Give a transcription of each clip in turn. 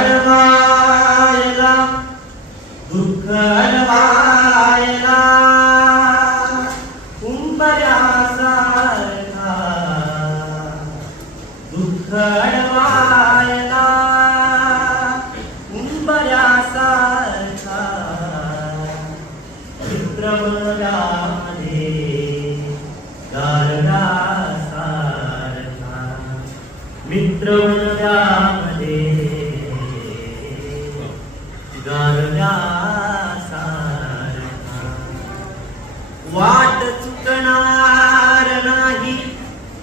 अडवायला दुःख अडवायला उंबऱ्यासारखा दुःख अडवायला उंबऱ्यासारखा मित्रमनामध्ये गारव्यासारखा मित्रमनामध्ये गारव्यासारखा वाट चुकणार नाही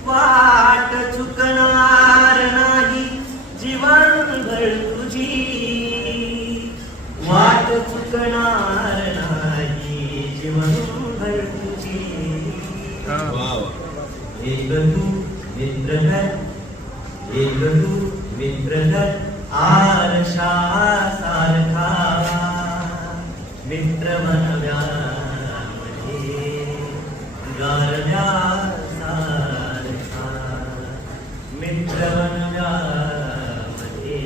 वाट चुकणार नाही जीवनभर तुझी वाट चुकणार नाही जीवनभर तुझी एक तू मित्रधर एक तू मित्रधर आरशा सारखा मित्र बनव्यामध्ये गारव्यासारखा मित्र बनव्यामध्ये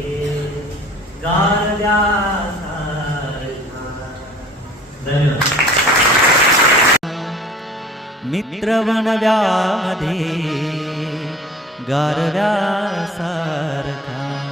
गारव्यासारखा. धन्यवाद. मित्र बनव्यामध्ये गारव्यासारखा